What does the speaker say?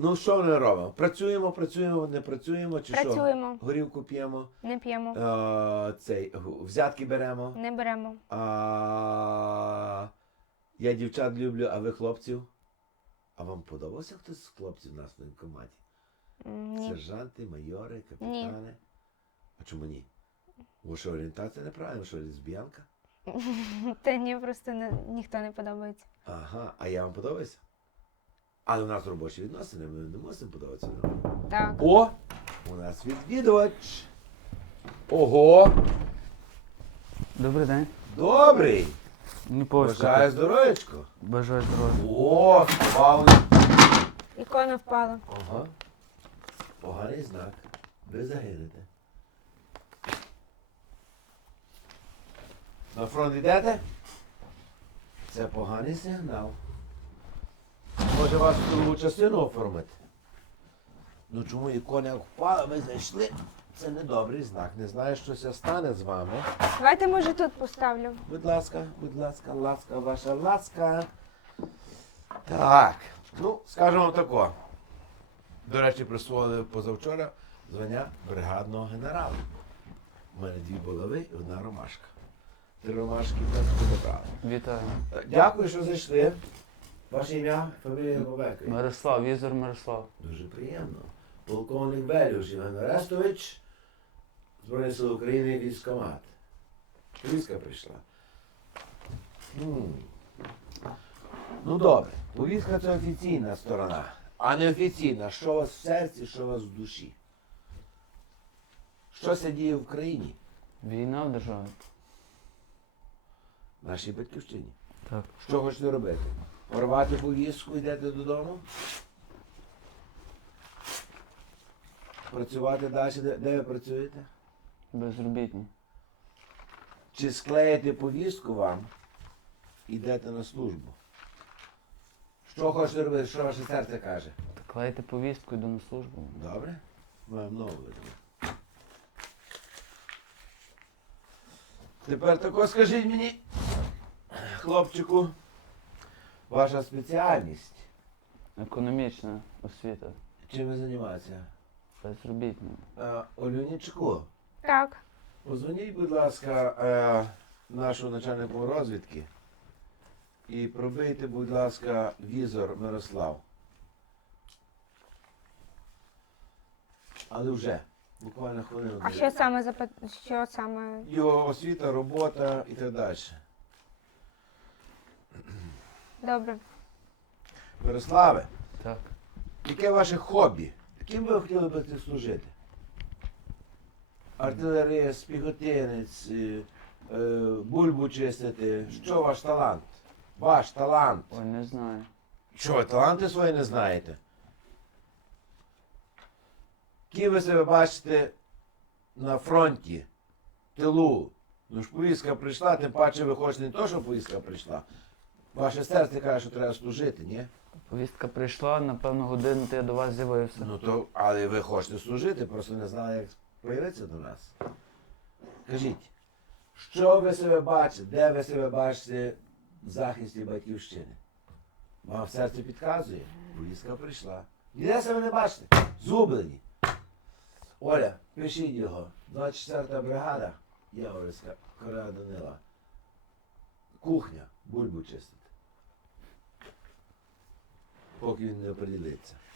Ну, що ми робимо? Працюємо, працюємо, не працюємо. чи працюємо. що? Працюємо. Горівку п'ємо, Не п'ємо. цей, взятки беремо? Не беремо. А, Я дівчат люблю, а ви хлопців. А вам подобався хтось з хлопців? У нас в ні. Сержанти, майори, капітани. Ні. А чому ні? Ви що орієнтація не правильно, що лесбіянка? Та ні, просто ні, ніхто не подобається. Ага, а я вам подобаюся? Але у нас робочі відносини, ми не можемо подобатися. О! У нас відвідувач. Ого! Добрий день. Добрий! Бажаю здоров'ячку. Бажаю здоров'ячку. О, спала. Ікона впала. Ого. Поганий знак. Ви загинете. На фронт йдете? Це поганий сигнал. Може вас в другу частину оформити. Ну Чому і коня впали, ви зайшли. Це не добрий знак. Не знаю, що це стане з вами. Давайте, може, тут поставлю. Будь ласка, будь ласка, ласка, ваша ласка. Так. Ну, скажемо тако. До речі, присвоїли позавчора звання бригадного генерала. У мене дві булави і одна ромашка. Три ромашки так забрали. Вітаю. Дякую, що зайшли. Ваше ім'я, фамілія Бубека. Мирослав, візор Мирослав. Дуже приємно. Полковник Белюш Іван Арестович, Збройний Сил України військомат. військкомат. Війська прийшла. М -м. Ну добре. повістка це офіційна сторона. А не офіційна. Що у вас в серці, що у вас в душі? Що це діє в країні? Війна держава. в державі. Нашій батьківщині. Так. Що хочете робити? Порвати повістку, йдете додому. Працювати далі, де, де ви працюєте? Безробітні. Чи склеїти повістку вам, і йдете на службу. Що хочете робити, що ваше серце каже? Клеїйте повістку і йду на службу. Добре? Маємо нову вийде. Тепер тако скажіть мені, хлопчику. Ваша спеціальність економічна освіта. Чим ви займаєтеся? У Львівничку. Так. Позвоніть, будь ласка, нашу начальнику розвідки. І пробийте, будь ласка, візор Мирослав. Але вже, буквально хвилину. А що саме зап... що саме? Його освіта, робота і так далі. Добре. Мирославе, яке ваше хобі? ким би ви хотіли б служити? Артилерист, піхотинець, бульбу чистити. Що ваш талант? Ваш талант? Ой, Не знаю. Що, таланти свої не знаєте? Ким ви себе бачите на фронті, тилу? Ну ж поїздка прийшла, тим паче ви хочете не то, що поїздка прийшла. Ваше серце каже, що треба служити, ні? Повістка прийшла, напевно, годину ти до вас з'явився. Ну то, але ви хочете служити, просто не знали, як появитися до нас. Кажіть, що ви себе бачите, де ви себе бачите в захисті батьківщини? Вам серці підказує? Повістка прийшла. І де себе не бачите? Зублені. Оля, пишіть його. 24-та бригада, єврейська кора Данила. Кухня, бульбу чистить. Um pouquinho de predileta.